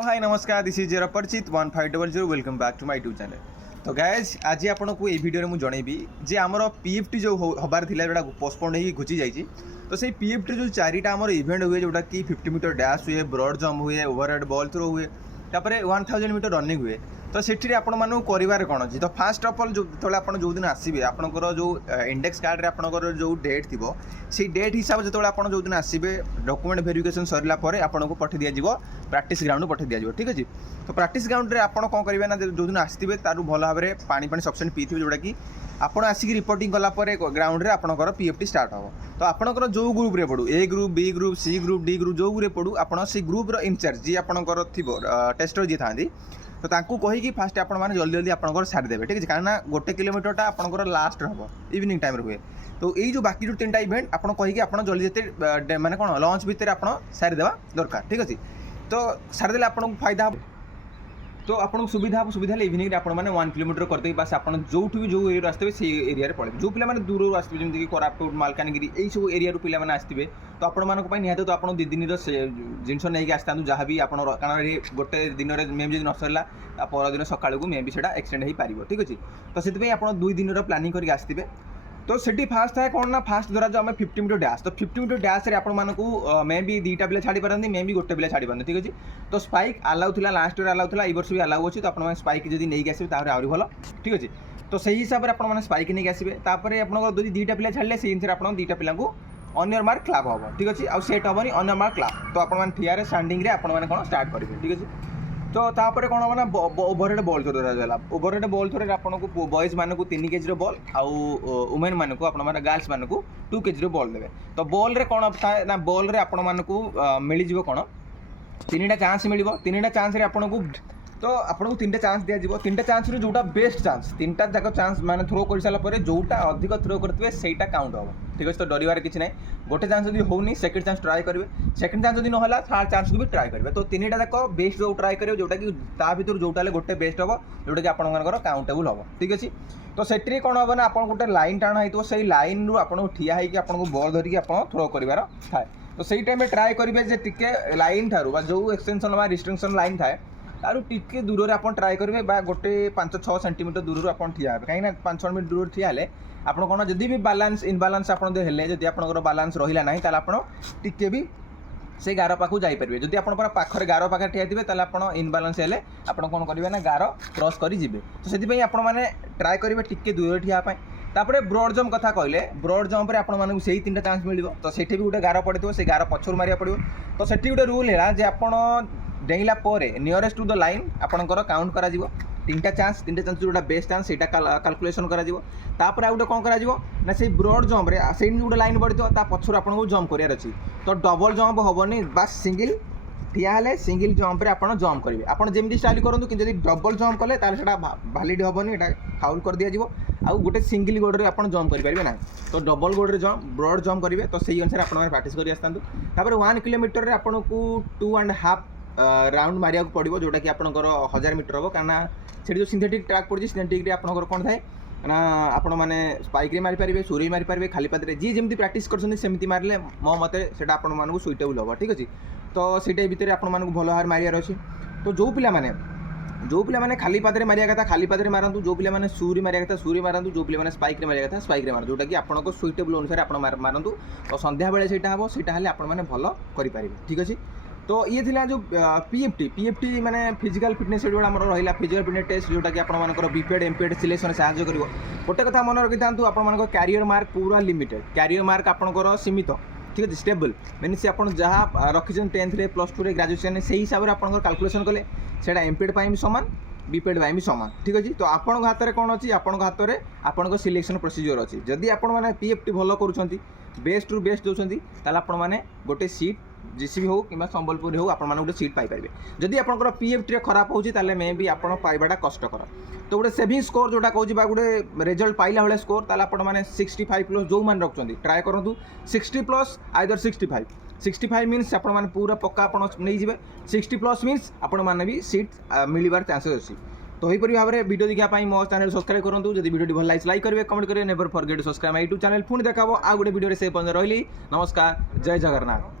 Hello hi नमस्कार this is अपरिचित 1500 welcome back to my YouTube channel. तो guys आज आपको ये वीडियो में जनइबी जे आमर पीएफटी जो हबार थिला जोटा पोस्टपोन हो घुची जाइए। तो सही पीएफटी जो चारिटा आमर इवेंट हुए जोटा कि 50 मीटर डैश हुए, ब्रॉड जंप हुए, ओवरहेड बॉल थ्रो हुए, तापर 1000 मीटर रनिंग हुए। तो सेठी आपण मानू करिवार कोन अछि। तो फास्ट ऑफ ऑल जो आपण जो दिन आसीबे आपनकर जो इंडेक्स कार्ड रे आपनकर जो डेट थिबो से डेट हिसाब जो आपण जो दिन आसीबे डॉक्यूमेंट वेरिफिकेशन सरला परे आपनको पठे दिया जिवो प्रैक्टिस ग्राउंड पठे दिया जिवो। ठीक अछि। तो प्रैक्टिस ग्राउंड रे आपण कोन करिवे ना जो दिन आस्तिबे तारु भल भाबरे पानी सफिशिएंट पीथिबे जोटा कि आपण आसिक रिपोर्टिंग कला परे ग्राउंड रे आपनकर पीएफटी स्टार्ट हो। तो आपनकर जो ग्रुप रे पडू A group B group C group D group जो ग्रुप पडू आपण से ग्रुप रो इंचार्ज जी आपनकर थिबो टेस्टर जी थांदी तो तांकू कहीकि फास्ट आपण मैंने जल्दी जल्दी आपंकर सारी देवे। ठीक है कारण 1 किलोमीटर आपंकर लास्ट हम इवनिंग टाइम हुए। तो यही जो बाकी जो 3टा इवेंट आप कहीकि आप जल्दी जिते माने कौन लंच भितर आप सारीदेवा दरकार। ठीक अच्छे। तो सारीदे आपको फायदा हम तो आपको सुविधा सुविधा इवनिंग आप 1 किलोमीटर करदे बस आप जो भी जो एरिया आसते से एरिया पड़े जो पे दूर आसते जमीन कोरापुट मालकानगिरी यही सब एरिया पे आसते तो आपको निहत तो आप 2 दिन जिनस नहीं आसता जहाँ भी आप कारण गोटे दिन में मे भी न सरला परदिन सका मे भी एक्सटेंड हो पार। ठीक अच्छे। तो से आप 2 दिन प्लानिंग करके आसते तो सेठी फास्ट थाए कौन ना फास्ट धरा जो आम 50 मीटर डैश तो 50 मीटर डैश रे आपण मानकू मे भी 2टा पिला छाड़ी पारती मे भी गोटे पिला छाड़ी पारती। ठीक अच्छे। तो स्पाइक अलाउ था लास्ट ईयर अलाउ था ए वर्ष भी अलाउ अच्छी तो आप स्पाइक जब नहीं आसवे आहरी भल। ठीक अच्छे। तो सही हिसाब से आपने स्पाइक नहीं आसवे तापर आप 2टा पिला छाड़े से हिसाब से आप 2टा पिला ऑन योर मार्क क्लाप हम। ठीक अच्छे। आउ सेट हेनी ऑन योर मार्क क्लाप तो आप ठिया स्टांडिंग रे आपण कौन स्टार्ट करेंगे। ठीक अच्छे। तो तापर कौन हम ना ओवरहेड बॉल थ्रो धराला ओवरहेड बॉल थ्रो आपको बॉयज मान को 3 केजी बॉल आउ वुमेन मान को आप गर्ल्स मान को 2 केजी बॉल देवे। तो बॉल रे कौन थाए ना बॉल रे आपण मान को मिल कौन 3टा चांस मिल 3टा चांस रे आपको तो आपको 3टा चांस दिया 3टा चांस रे जोटा बेस्ट चांस 3टा जाक चांस माने थ्रो कर सारा पर जोटा अधिक थ्रो करते सेटा काउंट हम। ठीक अच्छे। तो डरबार किसी ना गोटे चांस जब होनी सेकंड चांस ट्राई करेंगे सेकंड चांस जब ना थर्ड चांस को भी ट्राई करेंगे। तो 3टा जाक बेस्ट जो ट्राई करेंगे जोटा कि भर जोटा गोटे बेस्ट हम जोटा कि आपर काउंटेबल हम। ठीक अच्छे। तो सेठी कौन हम ना आप गोटे लाइन टाणा हो से लाइन रू आप ठिया होकर बॉल धरिकी आप थ्रो करार थाए। तो सही टाइम ट्राई करेंगे टिके लाइन ठार जो एक्सटेंशन रिस्ट्रिक्शन लाइन थाए तारू टिके दूर आप ट्राई करेंगे गोटे 5-6 सेंटीमीटर दूर आप ठिया कहीं 5-6 मिनट दूर ठिया आप कौन जदि भी बालांस इनबालांस आप जब आप बालांस रहा ना आप टिके भी से गार पाखु जापर जब आप पाखे गार पाखे ठिया थे आप इनबालांस हेले आप कौन करेंगे ना गार क्रॉस कर जी। तो से आपने ट्राए करेंगे टिके दूर ठियापाई। तापर ब्रॉड जंप कथा कहले ब्रॉड जंप आपको से 3टा चांस मिल तो सेठी भी गोटे गार पड़े से गार पछर मारिया पड़ो। तो सेठी गोटे रूल है जे आप डेला नियरेस्ट टू द लाइन आपंकर काउंट करा 3टा चांस जोटा बेस्ट चांस से कैलकुलेशन करा तापर आ गोटे कौन करा ना से ब्रॉड जंप रे से गोटे लाइन पड़े पछर आपको जंप करार अच्छी। तो डबल जंप हेनी बस सिंगल ठिया हेले सिंगल जंप रे आपन जंप करेंगे आप जमी स्टाइल करूँ कि डबल जंप कले भालीड हेनी फाउल कर दिया आउ गोटे सिंगल गोड़ आप जंप करेंगे ना। तो डबल गोड़ जंप ब्रॉड जंप करेंगे तो सही अनुसार आप प्रैक्टिस कर आसता 1 किलोमीटर आपको 2.5 राउंड मारिया पड़ो जोटा कि आपंकर 1000 मीटर हम कारण से जो सिंथेटिक ट्रैक पड़ी सिंथेटिक आपंकर कौन थाए ना आपण मैंने स्पाइक रे मारिपारे सुरी मारिपारे खाली पादरे जी जमी प्रैक्टिस करते मारे मो मत से आपको सुइटेबल हम। ठीक अच्छे। तो सीटा भितर आपको भल भाव मारियार अच्छी। तो जो पिला खाली पादरे मारिया कथा खाली पादरे मारतु जो पिला सुरी मारिया कथा सुरी मारतु जो पिला स्पाइक रे मारिया कथा स्पाइक रे मार जोटा कि आपको सुइटेबल अनुसार आप मारतु। तो संध्या बेले सेटा हम सेटा हेले आपण माने भल करें। ठीक अच्छे। तो ये थिला जो पीएफटी माने फिजिकल फिटनेस जो रहा फिजिकल फिटनेस टेस्ट जोटा कि आपर बीपीएड एमपीएड सिलेक्शन साहय कर गोटे कथा मन रखी था आप कैरियर मार्क पूरा लिमिटेड कैरियर मार्क आपंकर सीमित। ठीक है। स्टेबल मीनस आप जहाँ रखी 10th रे +2 ग्रेजुएशन से हिसाब से आप कैलकुलेशन कले सेटा एमपीएड भी सामान बीपीएड भी सामान। ठीक अच्छे। तो आपन हाथ में कौन अच्छी आपन हाथ में आपन सिलेक्शन प्रोसीजर अच्छी जदि आप पीएफटी भल कर बेस्ट रु बेस्ट दौरान ताल आपने गोटे सीट जीसीबी हो कि संबलपुर हो आप गोटे सीट पाइपर जदि आप पीएफटी खराब होता मे भी आप पाइबाटा कष्टकर। तो गोटे सेविंग स्कोर जोटा कहूँ गोटे रिजल्ट पाइला भाई स्कोर ताल आपने 65+ जो मैंने रखुच्च ट्राए करूँ 60+ आइदर 65 मीन्स आप पूरा पक्का आप नहीं जाए 60+ मीन्स आपण मैंने भी सीट मिलबार चांसेस अच्छी। तो यहीपरि भाव में वीडियो देखा मो चैनल सब्सक्राइब करूँ जब वीडियो भल लगे लाइक करेंगे कमेंट करेंगे never forget to subscribe my YouTube channel पुणी देखा आउ गोटे वीडियो से रही। नमस्कार जय जगन्नाथ।